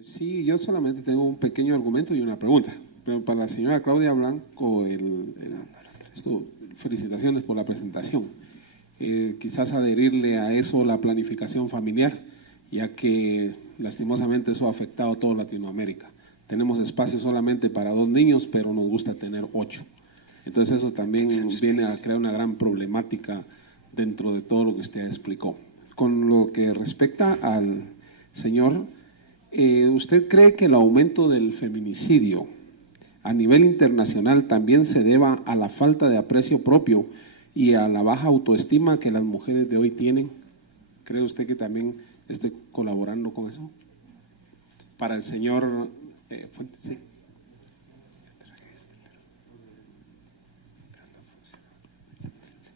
Sí, yo solamente tengo un pequeño argumento y una pregunta. Pero para la señora Claudia Blanco, felicitaciones por la presentación. Quizás adherirle a eso la planificación familiar, ya que lastimosamente eso ha afectado a toda Latinoamérica. Tenemos espacio solamente para 2 niños, pero nos gusta tener 8. Entonces eso también viene a crear una gran problemática dentro de todo lo que usted explicó. Con lo que respecta al señor, ¿usted cree que el aumento del feminicidio a nivel internacional también se deba a la falta de aprecio propio y a la baja autoestima que las mujeres de hoy tienen? ¿Cree usted que también esté colaborando con eso? Para el señor Fuentes, sí.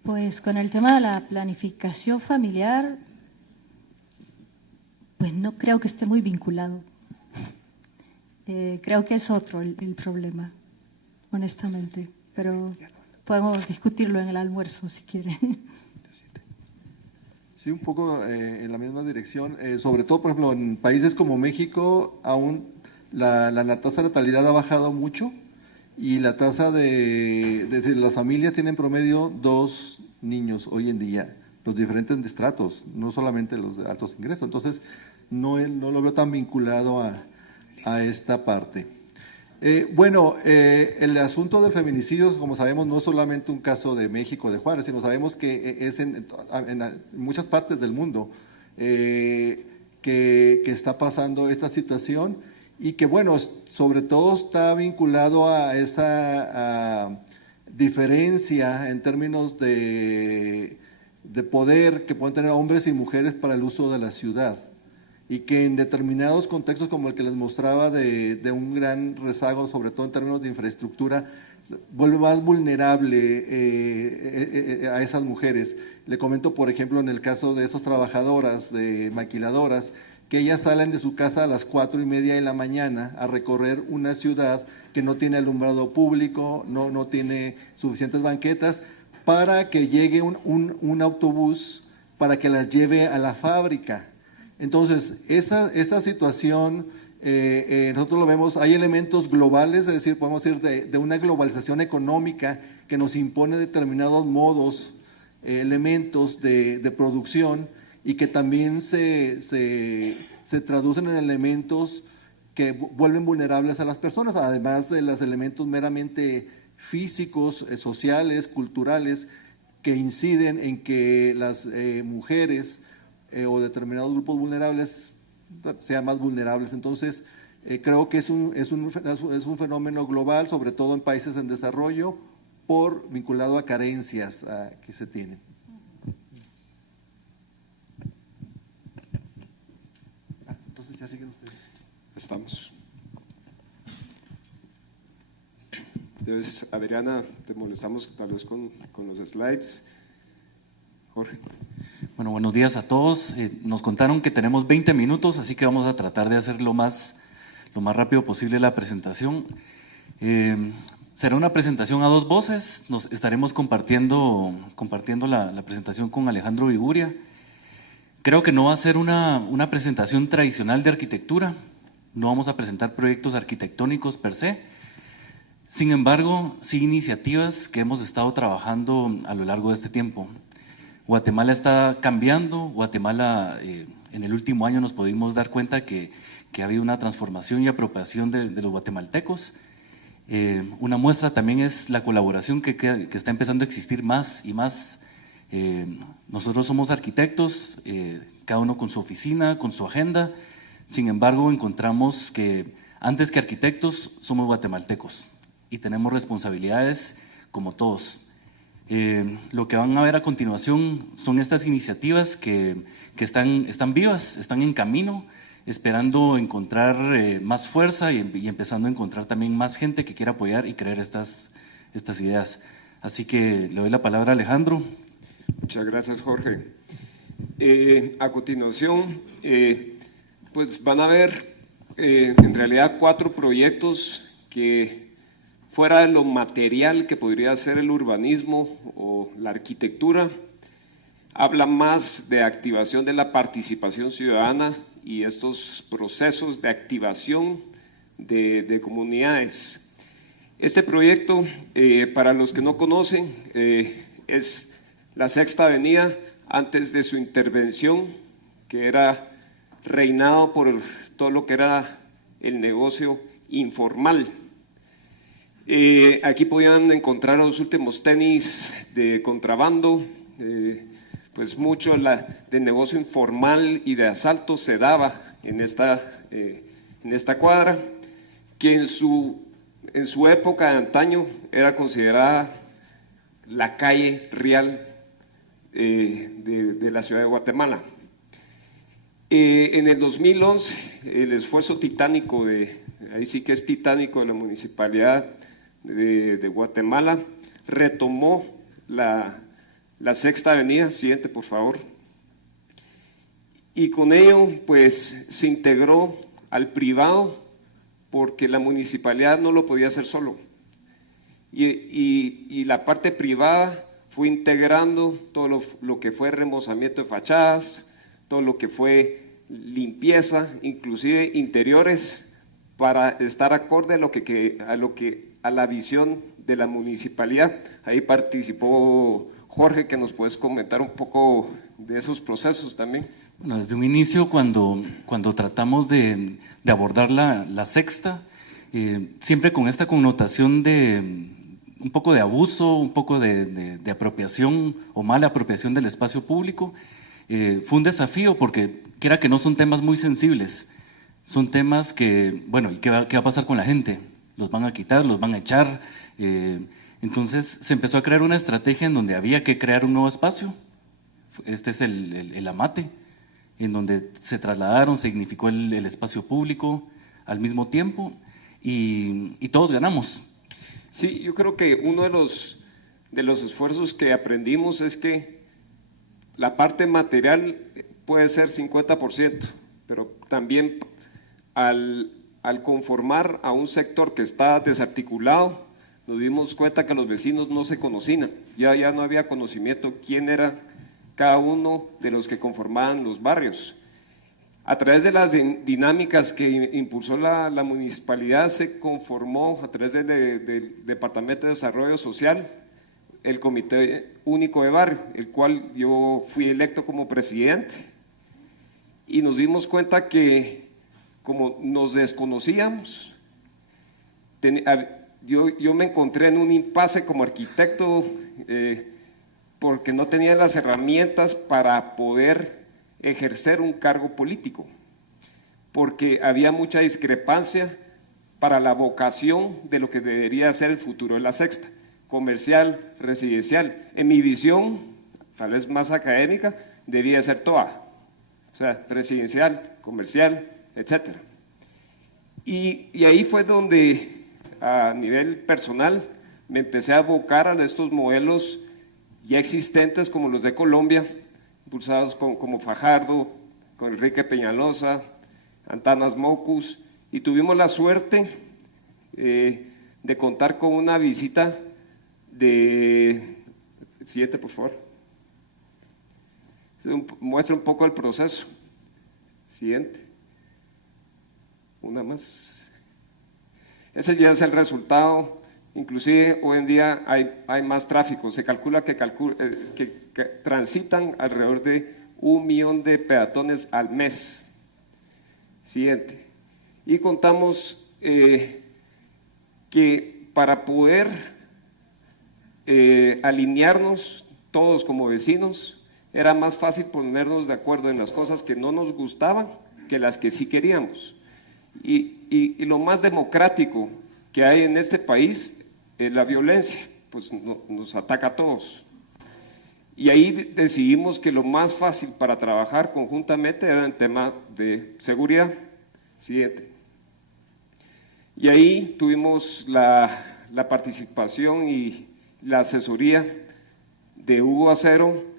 Pues con el tema de la planificación familiar, pues no creo que esté muy vinculado. Creo que es otro el problema, honestamente, pero podemos discutirlo en el almuerzo si quiere. Sí, un poco en la misma dirección, sobre todo, por ejemplo, en países como México, aún la tasa de natalidad ha bajado mucho y la tasa de las familias tienen promedio 2 niños hoy en día, los diferentes estratos, no solamente los de altos ingresos. Entonces, no lo veo tan vinculado a esta parte. El asunto del feminicidio, como sabemos, no es solamente un caso de México, de Juárez, sino sabemos que es en muchas partes del mundo que está pasando esta situación y que, bueno, sobre todo está vinculado a esa diferencia en términos de poder que pueden tener hombres y mujeres para el uso de la ciudad, y que en determinados contextos como el que les mostraba de un gran rezago, sobre todo en términos de infraestructura, vuelve más vulnerable a esas mujeres. Le comento, por ejemplo, en el caso de esas trabajadoras, de maquiladoras, que ellas salen de su casa a las 4:30 de la mañana a recorrer una ciudad que no tiene alumbrado público, no tiene suficientes banquetas, para que llegue un autobús para que las lleve a la fábrica. Entonces, esa situación, nosotros lo vemos, hay elementos globales, es decir, podemos decir de una globalización económica que nos impone determinados modos, elementos de producción y que también se traducen en elementos que vuelven vulnerables a las personas, además de los elementos meramente físicos, sociales, culturales, que inciden en que las mujeres o determinados grupos vulnerables sean más vulnerables. Entonces, creo que es un fenómeno global, sobre todo en países en desarrollo, vinculado a carencias que se tienen. Entonces, ya siguen ustedes. Estamos. Entonces, Adriana, te molestamos tal vez con los slides. Jorge. Bueno, buenos días a todos. Nos contaron que tenemos 20 minutos, así que vamos a tratar de hacer lo más rápido posible la presentación. Será una presentación a 2 voces. Nos estaremos compartiendo la presentación con Alejandro Viguria. Creo que no va a ser una presentación tradicional de arquitectura. No vamos a presentar proyectos arquitectónicos per se. Sin embargo, sí iniciativas que hemos estado trabajando a lo largo de este tiempo. Guatemala está cambiando. Guatemala, en el último año nos pudimos dar cuenta que ha habido una transformación y apropiación de los guatemaltecos. Una muestra también es la colaboración que está empezando a existir más y más. Nosotros somos arquitectos, cada uno con su oficina, con su agenda. Sin embargo, encontramos que antes que arquitectos somos guatemaltecos y tenemos responsabilidades como todos. Lo que van a ver a continuación son estas iniciativas que están vivas, están en camino, esperando encontrar más fuerza y empezando a encontrar también más gente que quiera apoyar y creer estas ideas. Así que le doy la palabra a Alejandro. Muchas gracias, Jorge. A continuación, pues van a ver en realidad 4 proyectos que, fuera de lo material que podría ser el urbanismo o la arquitectura, habla más de activación de la participación ciudadana y estos procesos de activación de comunidades. Este proyecto, para los que no conocen, es la Sexta Avenida antes de su intervención, que era reinado por todo lo que era el negocio informal. Aquí podían encontrar los últimos tenis de contrabando, pues mucho del negocio informal y de asalto se daba en esta cuadra, que en su época de antaño era considerada la calle real de la ciudad de Guatemala. En el 2011, el esfuerzo titánico ahí sí que es titánico, de la Municipalidad de Guatemala, retomó la Sexta Avenida. Siguiente, por favor. Y con ello, pues, se integró al privado, porque la municipalidad no lo podía hacer solo. Y la parte privada fue integrando todo lo que fue remozamiento de fachadas, todo lo que fue limpieza, inclusive interiores, para estar acorde a la visión de la municipalidad. Ahí participó Jorge, que nos puedes comentar un poco de esos procesos también. Bueno, desde un inicio, cuando tratamos de abordar la sexta, siempre con esta connotación de un poco de abuso, un poco de apropiación o mala apropiación del espacio público, fue un desafío porque, quiera que no, son temas muy sensibles, son temas que, bueno, ¿y qué va a pasar con la gente? ¿Los van a quitar? ¿Los van a echar? Entonces se empezó a crear una estrategia en donde había que crear un nuevo espacio. Este es el Amate, en donde se trasladaron, significó el espacio público al mismo tiempo y todos ganamos. Sí, yo creo que uno de los esfuerzos que aprendimos es que la parte material puede ser 50%, pero también al conformar a un sector que está desarticulado, nos dimos cuenta que los vecinos no se conocían, ya no había conocimiento quién era cada uno de los que conformaban los barrios. A través de las dinámicas que impulsó la municipalidad, se conformó a través del Departamento de Desarrollo Social el Comité Único de Barrio, el cual yo fui electo como presidente, y nos dimos cuenta que como nos desconocíamos, yo me encontré en un impasse como arquitecto, porque no tenía las herramientas para poder ejercer un cargo político, porque había mucha discrepancia para la vocación de lo que debería ser el futuro de la sexta, comercial, residencial. En mi visión, tal vez más académica, debía ser toda, o sea, residencial, comercial, etcétera. Y ahí fue donde, a nivel personal, me empecé a abocar a estos modelos ya existentes como los de Colombia, impulsados como Fajardo, con Enrique Peñalosa, Antanas Mocus, y tuvimos la suerte de contar con una visita de… Siguiente, por favor. Muestra un poco el proceso. Siguiente. Una más. Ese ya es el resultado. Inclusive hoy en día hay más tráfico. Se calcula que transitan alrededor de 1 millón de peatones al mes. Siguiente. Y contamos que para poder alinearnos todos como vecinos, era más fácil ponernos de acuerdo en las cosas que no nos gustaban que las que sí queríamos. Y lo más democrático que hay en este país es la violencia, pues nos ataca a todos. Y ahí decidimos que lo más fácil para trabajar conjuntamente era el tema de seguridad. Siguiente. Y ahí tuvimos la participación y la asesoría de Hugo Acero,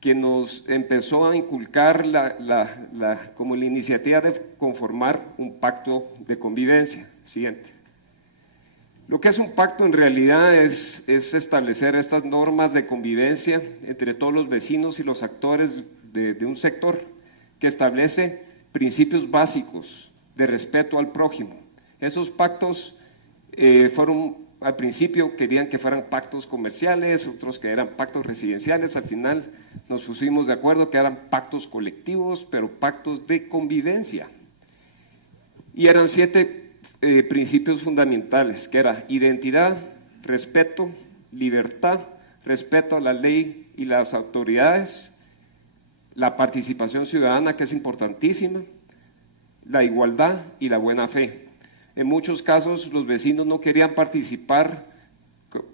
que nos empezó a inculcar como la iniciativa de conformar un pacto de convivencia. Siguiente. Lo que es un pacto en realidad es establecer estas normas de convivencia entre todos los vecinos y los actores de un sector, que establece principios básicos de respeto al prójimo. Esos pactos fueron, al principio querían que fueran pactos comerciales, otros que eran pactos residenciales, al final nos pusimos de acuerdo que eran pactos colectivos, pero pactos de convivencia. Y eran 7 principios fundamentales, que era identidad, respeto, libertad, respeto a la ley y las autoridades, la participación ciudadana, que es importantísima, la igualdad y la buena fe. En muchos casos los vecinos no querían participar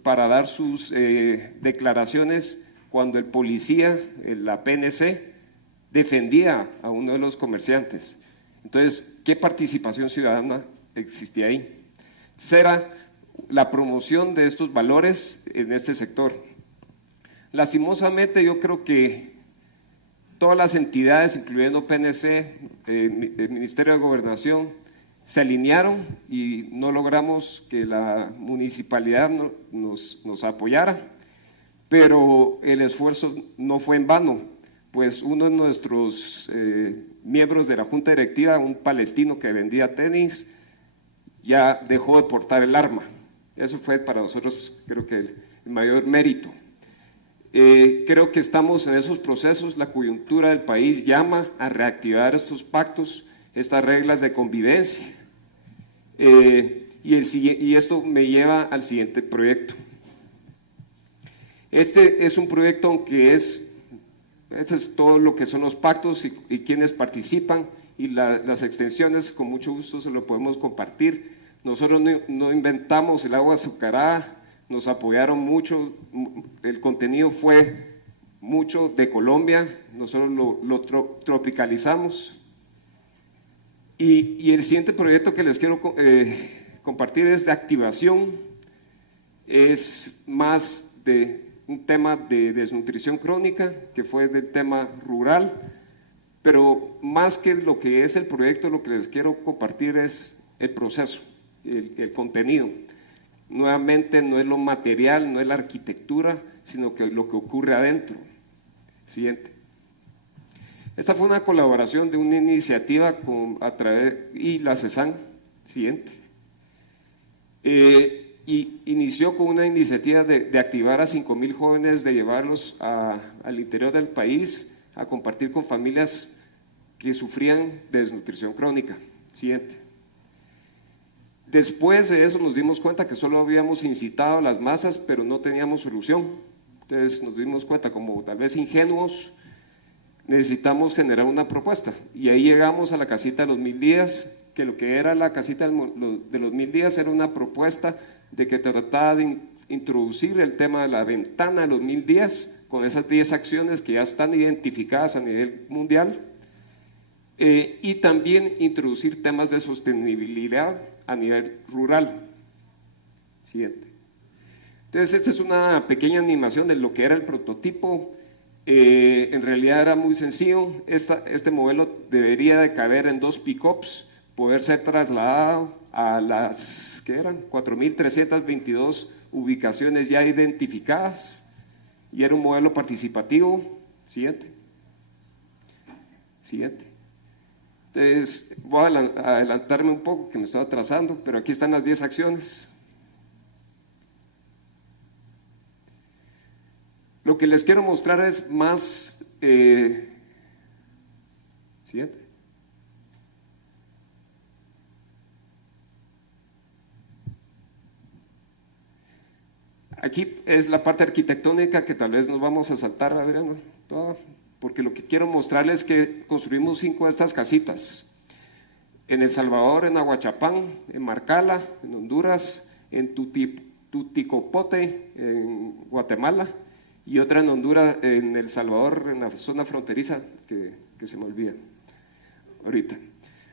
para dar sus declaraciones cuando el policía, la PNC, defendía a uno de los comerciantes. Entonces, ¿qué participación ciudadana existía ahí? Era la promoción de estos valores en este sector. Lastimosamente, yo creo que todas las entidades, incluyendo PNC, el Ministerio de Gobernación, se alinearon y no logramos que la municipalidad nos apoyara, pero el esfuerzo no fue en vano, pues uno de nuestros miembros de la Junta Directiva, un palestino que vendía tenis, ya dejó de portar el arma. Eso fue para nosotros, creo que el mayor mérito. Creo que estamos en esos procesos, la coyuntura del país llama a reactivar estos pactos, estas reglas de convivencia. Y esto me lleva al siguiente proyecto. Este es un proyecto aunque este es todo lo que son los pactos y quienes participan, y las extensiones con mucho gusto se lo podemos compartir. Nosotros no inventamos el agua azucarada, nos apoyaron mucho, el contenido fue mucho de Colombia, nosotros lo tropicalizamos. Y el siguiente proyecto que les quiero compartir es de activación, es más de un tema de desnutrición crónica, que fue del tema rural, pero más que lo que es el proyecto, lo que les quiero compartir es el proceso, el contenido. Nuevamente no es lo material, no es la arquitectura, sino que lo que ocurre adentro. Siguiente. Esta fue una colaboración de una iniciativa y la CESAN. Siguiente. Y inició con una iniciativa de activar a 5,000 jóvenes, de llevarlos al interior del país a compartir con familias que sufrían de desnutrición crónica. Siguiente. Después de eso nos dimos cuenta que solo habíamos incitado a las masas, pero no teníamos solución. Entonces nos dimos cuenta, como tal vez ingenuos, necesitamos generar una propuesta. Y ahí llegamos a la casita de los 1000 días, que lo que era la casita de los 1000 días era una propuesta de que trataba de introducir el tema de la ventana de los 1000 días, con esas 10 acciones que ya están identificadas a nivel mundial, y también introducir temas de sostenibilidad a nivel rural. Siguiente. Entonces, esta es una pequeña animación de lo que era el prototipo. En realidad era muy sencillo. Este modelo debería de caber en 2 pick-ups, poder ser trasladado a las, ¿qué eran? 4,322 ubicaciones ya identificadas, y era un modelo participativo. Siguiente. Siguiente. Entonces, voy a adelantarme un poco, que me estoy atrasando, pero aquí están las 10 acciones. Lo que les quiero mostrar es más… Siguiente. Aquí es la parte arquitectónica que tal vez nos vamos a saltar, Adriano, porque lo que quiero mostrarles es que construimos 5 de estas casitas. En El Salvador, en Aguachapán, en Marcala, en Honduras, en Tuticopote, en Guatemala, y otra en Honduras, en El Salvador, en la zona fronteriza, que se me olvida ahorita.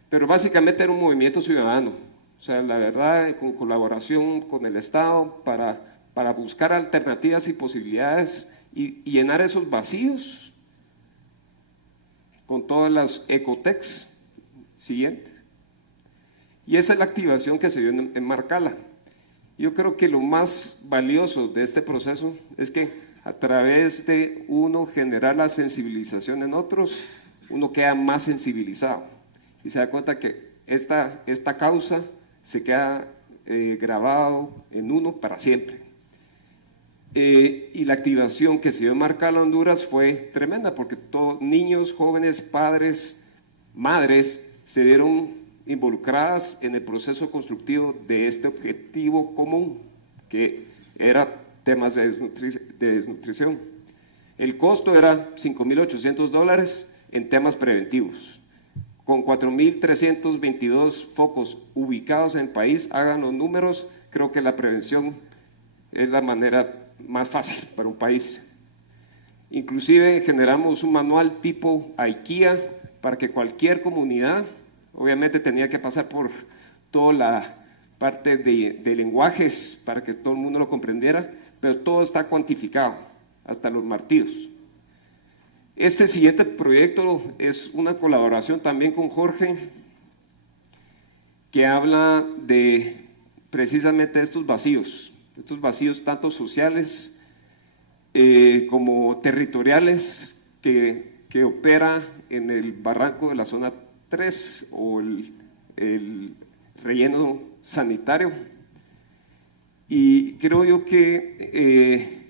Pero básicamente era un movimiento ciudadano, o sea, la verdad, con colaboración con el Estado para buscar alternativas y posibilidades y llenar esos vacíos con todas las ecotechs. Siguiente. Y esa es la activación que se dio en Marcala. Yo creo que lo más valioso de este proceso es que a través de uno generar la sensibilización en otros, uno queda más sensibilizado. y se da cuenta que esta causa se queda grabado en uno para siempre. Y la activación que se dio en Marcala, Honduras, fue tremenda, porque todos, niños, jóvenes, padres, madres, se vieron involucradas en el proceso constructivo de este objetivo común, que era temas de desnutrición. El costo era $5.800 en temas preventivos. Con 4.322 focos ubicados en el país, hagan los números, creo que la prevención es la manera más fácil para un país. Inclusive generamos un manual tipo IKEA para que cualquier comunidad, obviamente tenía que pasar por toda la parte de lenguajes para que todo el mundo lo comprendiera, pero todo está cuantificado, hasta los martillos. Este siguiente proyecto es una colaboración también con Jorge, que habla de precisamente estos vacíos tanto sociales como territoriales que opera en el barranco de la zona 3 o el relleno sanitario. Y creo yo que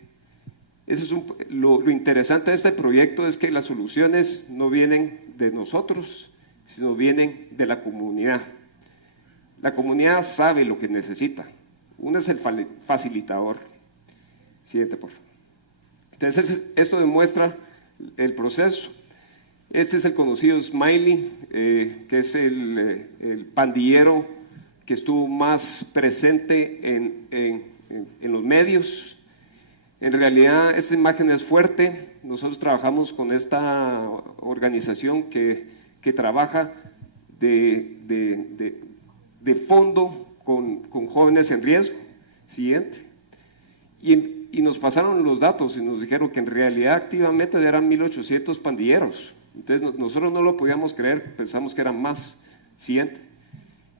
eso es lo interesante de este proyecto, es que las soluciones no vienen de nosotros, sino vienen de la comunidad. La comunidad sabe lo que necesita. Uno es el facilitador. Siguiente, por favor. Entonces, esto demuestra el proceso. Este es el conocido Smiley, que es el pandillero que estuvo más presente en los medios. En realidad, esta imagen es fuerte. Nosotros trabajamos con esta organización que trabaja de fondo con jóvenes en riesgo. Siguiente. Y nos pasaron los datos y nos dijeron que en realidad activamente eran 1.800 pandilleros. Entonces nosotros no lo podíamos creer, pensamos que eran más. Siguiente.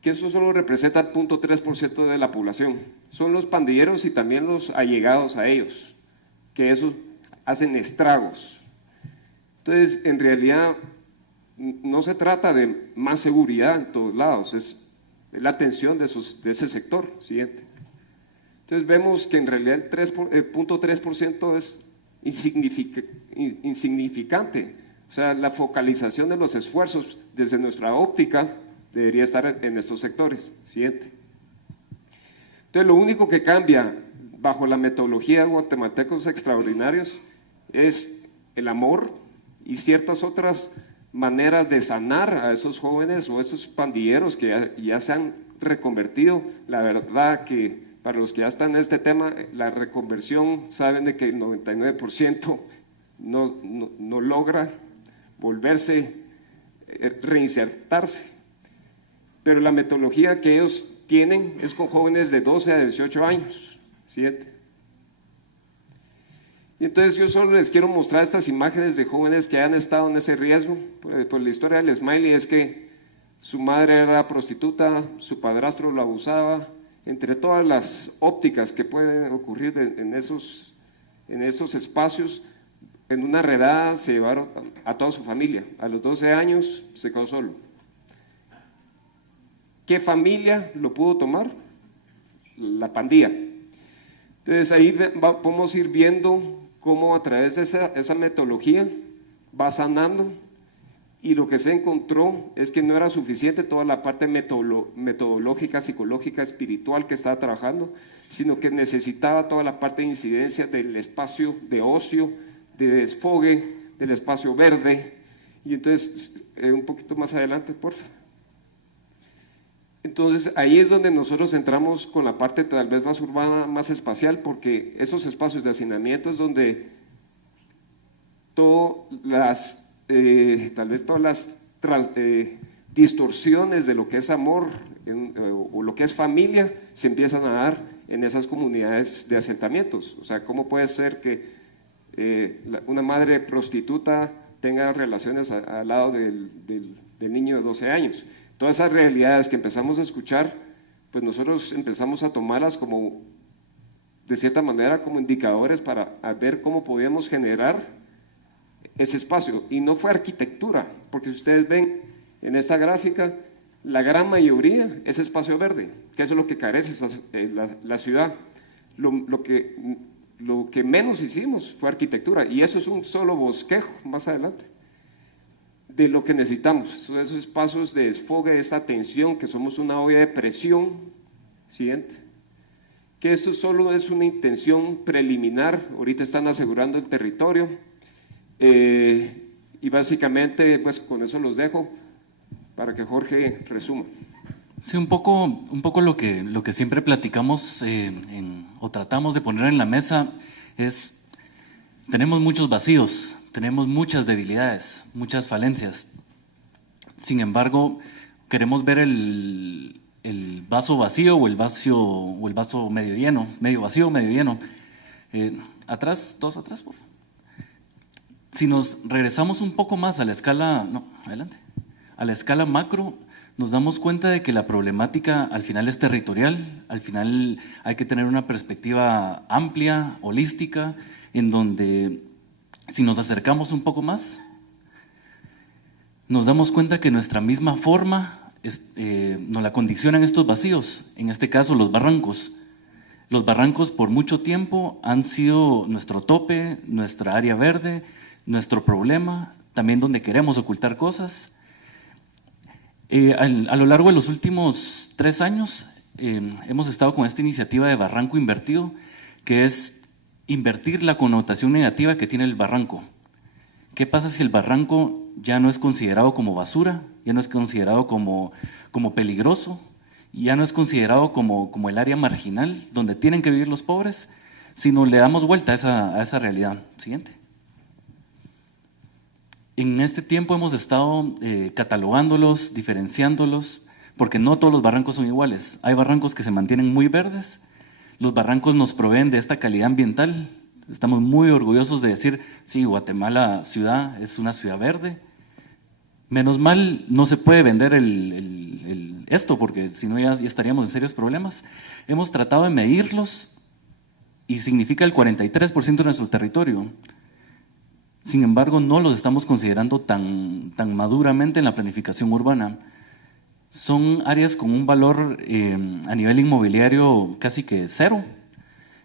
Que eso solo representa el 0.3% de la población. Son los pandilleros y también los allegados a ellos, que eso hacen estragos. Entonces, en realidad, no se trata de más seguridad en todos lados, es la atención de ese sector. Siguiente. Entonces vemos que en realidad el 0.3% es insignificante. O sea, la focalización de los esfuerzos desde nuestra óptica debería estar en estos sectores. Siguiente. Entonces lo único que cambia bajo la metodología Guatemaltecos Extraordinarios es el amor y ciertas otras maneras de sanar a esos jóvenes o esos pandilleros que ya se han reconvertido. La verdad que para los que ya están en este tema, la reconversión, saben de que el 99% no logra volverse, reinsertarse. Pero la metodología que ellos tienen es con jóvenes de 12 a 18 años. Siguiente. Y entonces yo solo les quiero mostrar estas imágenes de jóvenes que han estado en ese riesgo. Pues la historia del Smiley es que su madre era prostituta, su padrastro lo abusaba, entre todas las ópticas que pueden ocurrir en esos espacios. En una redada se llevaron a toda su familia. A los 12 años se quedó solo. ¿Qué familia lo pudo tomar? La pandilla. Entonces ahí podemos ir viendo cómo a través de esa metodología va sanando, y lo que se encontró es que no era suficiente toda la parte metodológica, psicológica, espiritual que estaba trabajando, sino que necesitaba toda la parte de incidencia del espacio de ocio, de desfogue, del espacio verde. Y entonces, un poquito más adelante, por favor. Entonces, ahí es donde nosotros entramos con la parte tal vez más urbana, más espacial, porque esos espacios de hacinamiento es donde tal vez todas las distorsiones de lo que es amor o lo que es familia se empiezan a dar en esas comunidades de asentamientos. O sea, ¿cómo puede ser que una madre prostituta tenga relaciones al lado del niño de 12 años? Todas esas realidades que empezamos a escuchar, pues nosotros empezamos a tomarlas como, de cierta manera, como indicadores para ver cómo podíamos generar ese espacio. Y no fue arquitectura, porque si ustedes ven En esta gráfica, la gran mayoría es espacio verde, que eso es lo que carece la ciudad. Lo que menos hicimos fue arquitectura, y eso es un solo bosquejo más adelante de lo que necesitamos, son esos espacios de desfogue, esta tensión, que somos una olla de presión. Siguiente. Que esto solo es una intención preliminar, ahorita están asegurando el territorio, y básicamente pues con eso los dejo para que Jorge resuma. Sí, un poco lo que siempre platicamos o tratamos de poner en la mesa es, tenemos muchos vacíos, tenemos muchas debilidades, muchas falencias. Sin embargo, queremos ver el vaso vacío o el vaso medio lleno, medio vacío, medio lleno. Atrás, todos atrás, por favor. Si nos regresamos un poco más a la escala, no, adelante, a la escala macro, nos damos cuenta de que la problemática al final es territorial, al final hay que tener una perspectiva amplia, holística, en donde si nos acercamos un poco más, nos damos cuenta que nuestra misma forma nos la condicionan estos vacíos, en este caso los barrancos. Los barrancos por mucho tiempo han sido nuestro tope, nuestra área verde, nuestro problema, también donde queremos ocultar cosas. A lo largo de los últimos 3 años hemos estado con esta iniciativa de barranco invertido, que es invertir la connotación negativa que tiene el barranco. ¿Qué pasa si el barranco ya no es considerado como basura, ya no es considerado como peligroso, ya no es considerado como el área marginal donde tienen que vivir los pobres, sino le damos vuelta a esa realidad? Siguiente. En este tiempo hemos estado catalogándolos, diferenciándolos, porque no todos los barrancos son iguales. Hay barrancos que se mantienen muy verdes. Los barrancos nos proveen de esta calidad ambiental. Estamos muy orgullosos de decir, sí, Guatemala ciudad es una ciudad verde. Menos mal no se puede vender esto, porque si no ya estaríamos en serios problemas. Hemos tratado de medirlos y significa el 43% de nuestro territorio. Sin embargo, no los estamos considerando tan maduramente en la planificación urbana. Son áreas con un valor a nivel inmobiliario casi que 0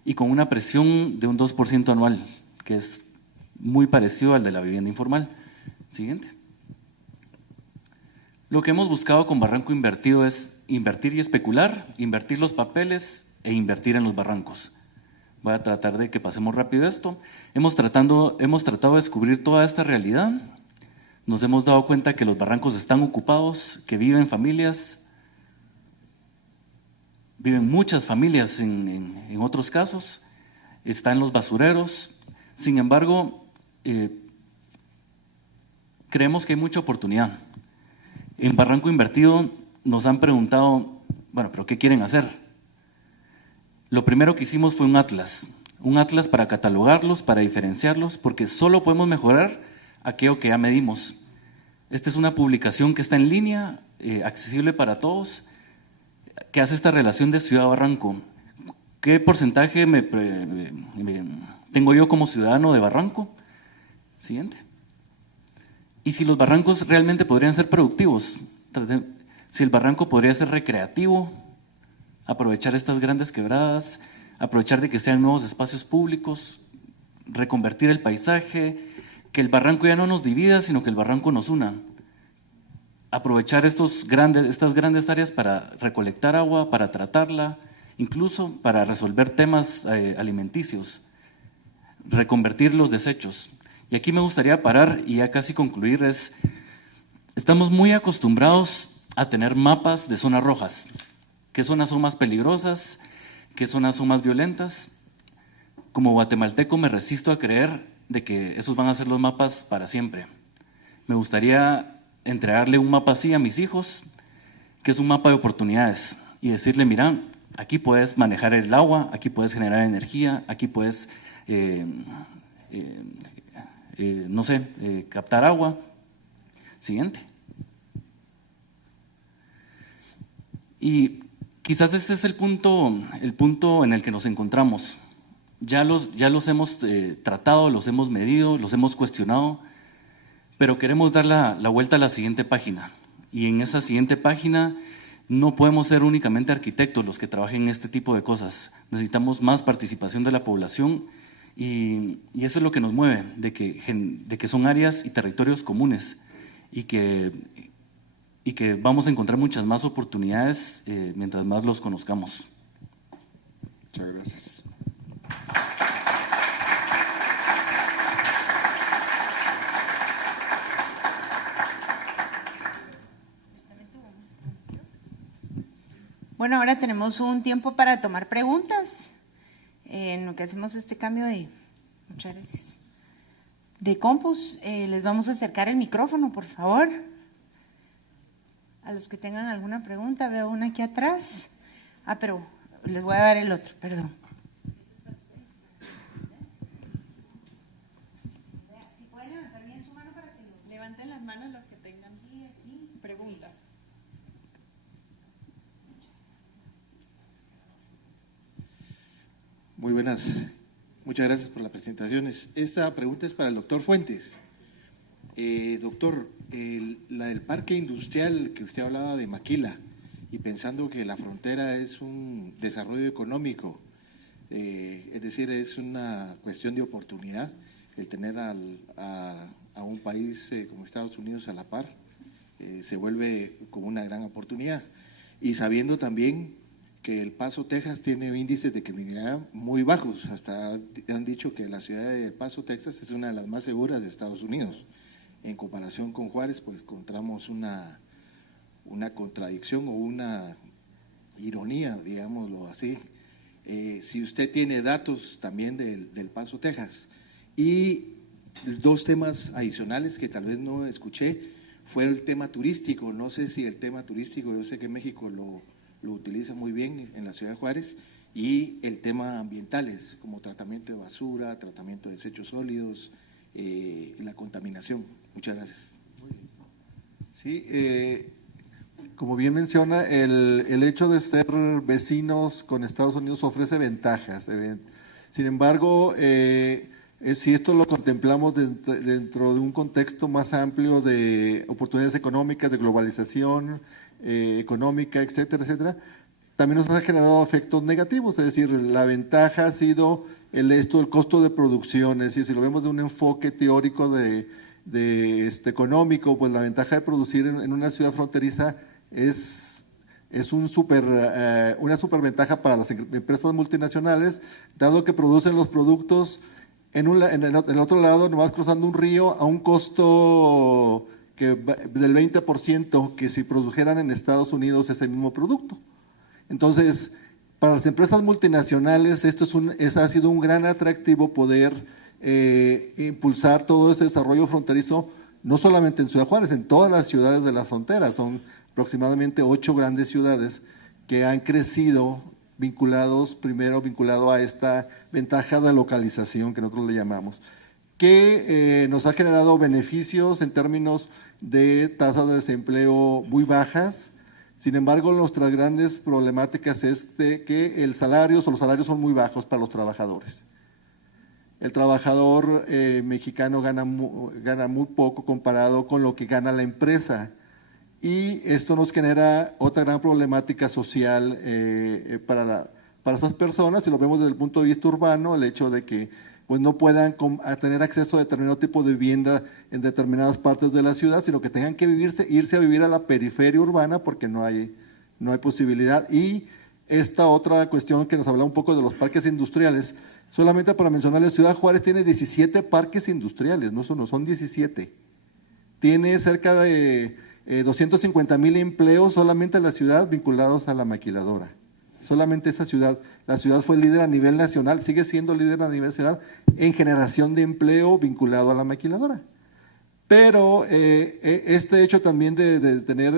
y con una presión de un 2% anual, que es muy parecido al de la vivienda informal. Siguiente. Lo que hemos buscado con Barranco Invertido es invertir y especular, invertir los papeles e invertir en los barrancos. Voy a tratar de que pasemos rápido esto. Hemos tratado de descubrir toda esta realidad. Nos hemos dado cuenta que los barrancos están ocupados, que viven familias, viven muchas familias en otros casos, están los basureros. Sin embargo, creemos que hay mucha oportunidad. En Barranco Invertido nos han preguntado, bueno, ¿pero qué quieren hacer? Lo primero que hicimos fue un atlas para catalogarlos, para diferenciarlos, porque solo podemos mejorar aquello que ya medimos. Esta es una publicación que está en línea, accesible para todos, que hace esta relación de ciudad-barranco. ¿Qué porcentaje tengo yo como ciudadano de Barranco? Siguiente. Y si los barrancos realmente podrían ser productivos, si el barranco podría ser recreativo, aprovechar estas grandes quebradas, aprovechar de que sean nuevos espacios públicos, reconvertir el paisaje, que el barranco ya no nos divida, sino que el barranco nos una. Aprovechar estas grandes áreas para recolectar agua, para tratarla, incluso para resolver temas alimenticios, reconvertir los desechos. Y aquí me gustaría parar y ya casi concluir, estamos muy acostumbrados a tener mapas de zonas rojas. ¿Qué zonas son más peligrosas? ¿Qué zonas son más violentas? Como guatemalteco me resisto a creer de que esos van a ser los mapas para siempre. Me gustaría entregarle un mapa así a mis hijos, que es un mapa de oportunidades, y decirle, mira, aquí puedes manejar el agua, aquí puedes generar energía, aquí puedes, captar agua. Siguiente. Y quizás este es el punto en el que nos encontramos. Ya los hemos tratado, los hemos medido, los hemos cuestionado, pero queremos dar la vuelta a la siguiente página. Y en esa siguiente página no podemos ser únicamente arquitectos los que trabajen en este tipo de cosas. Necesitamos más participación de la población y eso es lo que nos mueve, de que son áreas y territorios comunes y que vamos a encontrar muchas más oportunidades mientras más los conozcamos. Muchas gracias. Bueno, ahora tenemos un tiempo para tomar preguntas en lo que hacemos este cambio de, muchas gracias, de compus. Les vamos a acercar el micrófono, por favor. A los que tengan alguna pregunta, veo una aquí atrás. Pero les voy a dar el otro, perdón. Si pueden levantar bien su mano para que levanten las manos los que tengan aquí preguntas. Muy buenas, muchas gracias por las presentaciones. Esta pregunta es para el doctor Fuentes. Doctor, el parque industrial que usted hablaba de Maquila, y pensando que la frontera es un desarrollo económico, es decir, es una cuestión de oportunidad el tener a un país como Estados Unidos a la par, se vuelve como una gran oportunidad. Y sabiendo también que El Paso, Texas, tiene índices de criminalidad muy bajos. Hasta han dicho que la ciudad de El Paso, Texas, es una de las más seguras de Estados Unidos. En comparación con Juárez, pues encontramos una contradicción o una ironía, digámoslo así. Si usted tiene datos también del Paso, Texas. Y dos temas adicionales que tal vez no escuché, fue el tema turístico. No sé si el tema turístico, yo sé que México lo utiliza muy bien en la ciudad de Juárez, y el tema ambientales, como tratamiento de basura, tratamiento de desechos sólidos, la contaminación. Muchas gracias. Sí, como bien menciona, el hecho de ser vecinos con Estados Unidos ofrece ventajas. Sin embargo, si esto lo contemplamos dentro de un contexto más amplio de oportunidades económicas, de globalización económica, etcétera, etcétera, también nos ha generado efectos negativos. Es decir, la ventaja ha sido el costo de producción. Es decir, si lo vemos de un enfoque teórico económico, pues la ventaja de producir en una ciudad fronteriza es una superventaja para las empresas multinacionales, dado que producen los productos en el otro lado, nomás cruzando un río, a un costo del 20% que si produjeran en Estados Unidos ese mismo producto. Entonces, para las empresas multinacionales, ha sido un gran atractivo poder impulsar todo ese desarrollo fronterizo, no solamente en Ciudad Juárez, en todas las ciudades de la frontera. Son aproximadamente 8 grandes ciudades que han crecido vinculado a esta ventaja de localización que nosotros le llamamos, que nos ha generado beneficios en términos de tasas de desempleo muy bajas. Sin embargo, nuestras grandes problemáticas es que los salarios son muy bajos para los trabajadores. El trabajador mexicano gana muy poco comparado con lo que gana la empresa, y esto nos genera otra gran problemática social para esas personas. Si lo vemos desde el punto de vista urbano, el hecho de que pues no puedan tener acceso a determinado tipo de vivienda en determinadas partes de la ciudad, sino que tengan que irse a vivir a la periferia urbana porque no hay posibilidad. Y esta otra cuestión que nos habla un poco de los parques industriales, solamente para mencionarles, Ciudad Juárez tiene 17 parques industriales, no son 17. Tiene cerca de 250,000 empleos solamente en la ciudad vinculados a la maquiladora. Solamente esa ciudad. La ciudad fue líder a nivel nacional, sigue siendo líder a nivel nacional en generación de empleo vinculado a la maquiladora. Pero este hecho también de tener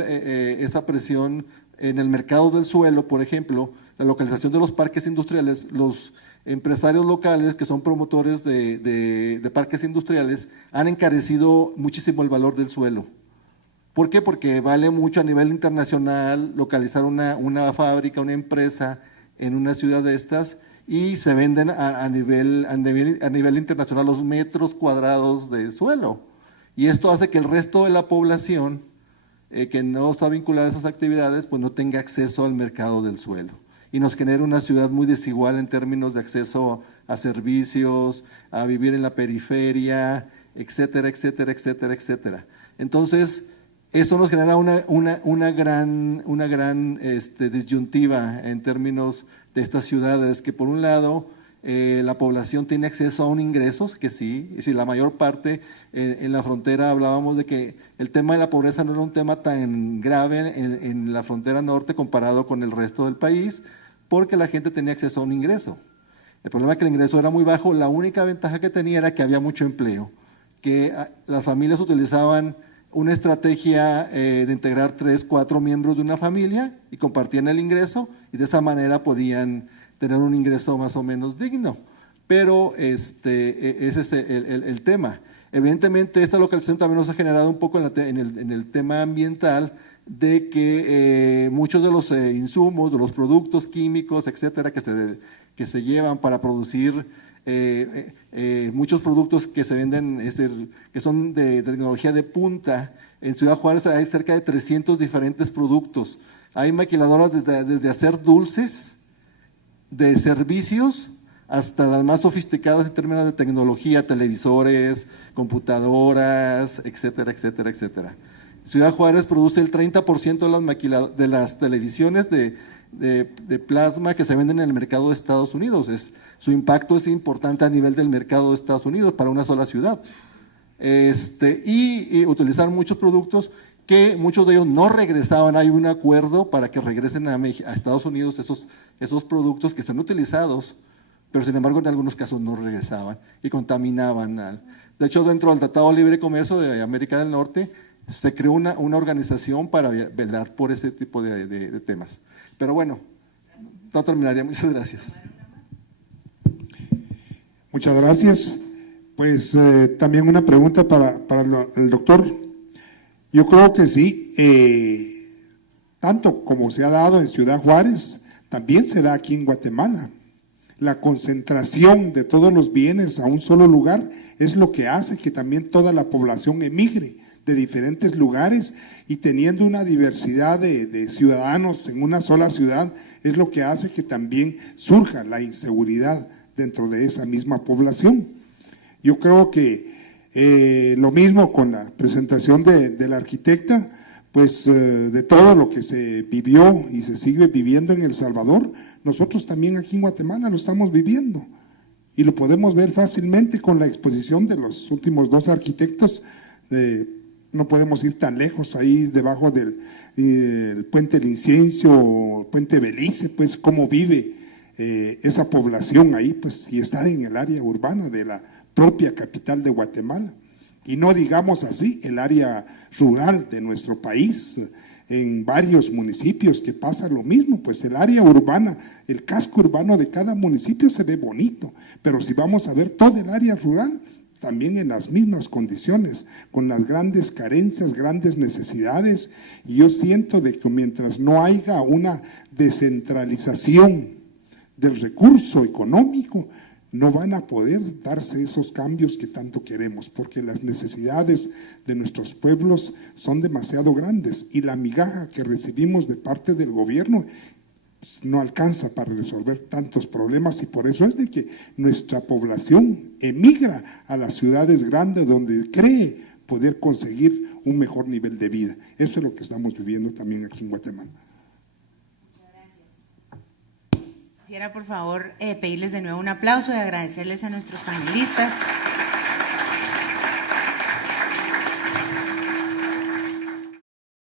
esa presión en el mercado del suelo, por ejemplo, la localización de los parques industriales, los empresarios locales que son promotores de parques industriales han encarecido muchísimo el valor del suelo. ¿Por qué? Porque vale mucho a nivel internacional localizar una fábrica, una empresa en una ciudad de estas, y se venden a nivel internacional los metros cuadrados de suelo. Y esto hace que el resto de la población que no está vinculada a esas actividades, pues no tenga acceso al mercado del suelo. Y nos genera una ciudad muy desigual en términos de acceso a servicios, a vivir en la periferia, etcétera, etcétera, etcétera, etcétera. Entonces, eso nos genera una gran disyuntiva en términos de estas ciudades, que por un lado la población tiene acceso a un ingresos, que sí, y si la mayor parte en la frontera hablábamos de que el tema de la pobreza no era un tema tan grave en la frontera norte comparado con el resto del país, porque la gente tenía acceso a un ingreso. El problema es que el ingreso era muy bajo, la única ventaja que tenía era que había mucho empleo, que las familias utilizaban una estrategia de integrar 3, 4 miembros de una familia y compartían el ingreso y de esa manera podían tener un ingreso más o menos digno. Pero ese es el tema. Evidentemente, esta localización también nos ha generado un poco en el tema ambiental de que muchos de los insumos, de los productos químicos, etcétera, que se llevan para producir muchos productos que se venden, que son de tecnología de punta. En Ciudad Juárez hay cerca de 300 diferentes productos. Hay maquiladoras desde hacer dulces, de servicios, hasta las más sofisticadas en términos de tecnología, televisores, computadoras, etcétera, etcétera, etcétera. Ciudad Juárez produce el 30% de las televisiones de plasma que se venden en el mercado de Estados Unidos. Su impacto es importante a nivel del mercado de Estados Unidos para una sola ciudad. Y utilizar muchos productos que muchos de ellos no regresaban. Hay un acuerdo para que regresen a Estados Unidos esos productos que son utilizados, pero sin embargo en algunos casos no regresaban y contaminaban. De hecho, dentro del Tratado de Libre Comercio de América del Norte, se creó una organización para velar por ese tipo de temas. Pero bueno, no terminaría. Muchas gracias. Muchas gracias. Pues también una pregunta para el doctor. Yo creo que sí, tanto como se ha dado en Ciudad Juárez, también se da aquí en Guatemala. La concentración de todos los bienes a un solo lugar es lo que hace que también toda la población emigre de diferentes lugares, y teniendo una diversidad de ciudadanos en una sola ciudad es lo que hace que también surja la inseguridad dentro de esa misma población. Yo creo que lo mismo con la presentación de la arquitecta, pues de todo lo que se vivió y se sigue viviendo en El Salvador, nosotros también aquí en Guatemala lo estamos viviendo, y lo podemos ver fácilmente con la exposición de los últimos 2 arquitectos. No podemos ir tan lejos, ahí debajo del Puente del Inciencio, Puente Belice, pues cómo vive esa población ahí, pues, y está en el área urbana de la propia capital de Guatemala. Y no digamos así, el área rural de nuestro país, en varios municipios que pasa lo mismo, pues el área urbana, el casco urbano de cada municipio se ve bonito, pero si vamos a ver todo el área rural, también en las mismas condiciones, con las grandes carencias, grandes necesidades, y yo siento de que mientras no haya una descentralización del recurso económico, no van a poder darse esos cambios que tanto queremos, porque las necesidades de nuestros pueblos son demasiado grandes, y la migaja que recibimos de parte del gobierno no alcanza para resolver tantos problemas, y por eso es de que nuestra población emigra a las ciudades grandes donde cree poder conseguir un mejor nivel de vida. Eso es lo que estamos viviendo también aquí en Guatemala. Quisiera por favor pedirles de nuevo un aplauso y agradecerles a nuestros panelistas.